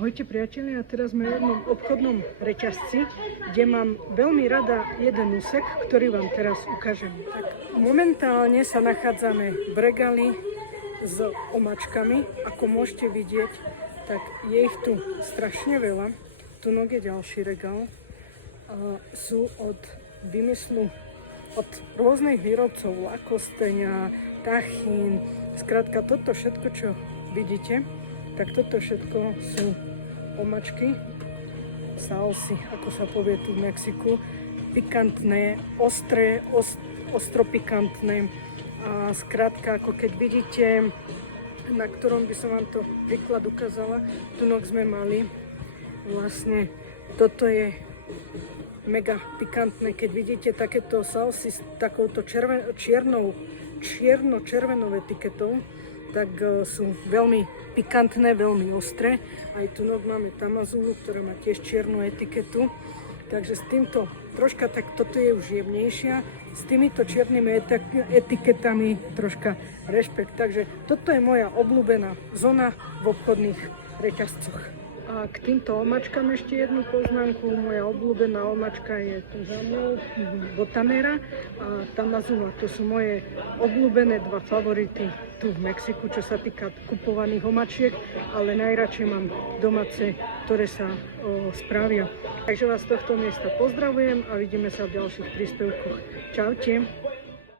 Ahojte priatelia, teraz sme v jednom obchodnom reťazci, kde mám veľmi rada jeden úsek, ktorý vám teraz ukážem. Tak momentálne sa nachádzame v regáli s omačkami. Ako môžete vidieť, tak je ich tu strašne veľa. Tu je ďalší regál. Sú od vymyslu od rôznych výrobcov, lakostenia, tachín. Skrátka toto všetko, čo vidíte, tak toto všetko sú omačky, salsy, ako sa povie tu v Mexiku, pikantné, ostré, ostro pikantné. A skrátka, ako keď vidíte, na ktorom by som vám to príklad ukázala, tu sme mali vlastne, toto je mega pikantné, keď vidíte takéto salsy s takouto čierno-červenou etiketou, tak sú veľmi pikantné, veľmi ostré. Aj tu máme tamazulu, ktorá má tiež čiernu etiketu. Takže s týmto troška, tak toto je už jemnejšia. S týmito čiernymi etiketami troška rešpekt. Takže toto je moja obľúbená zóna v obchodných reťazcoch. A k týmto omačkám ešte jednu poznámku. Moja obľúbená omačka je tu za mnou, botanera a tamazula. To sú moje obľúbené dva favority tu v Mexiku, čo sa týka kupovaných omačiek, ale najradšej mám domáce, ktoré sa spravia. Takže vás z tohto miesta pozdravujem a vidíme sa v ďalších príspevkoch. Čaute.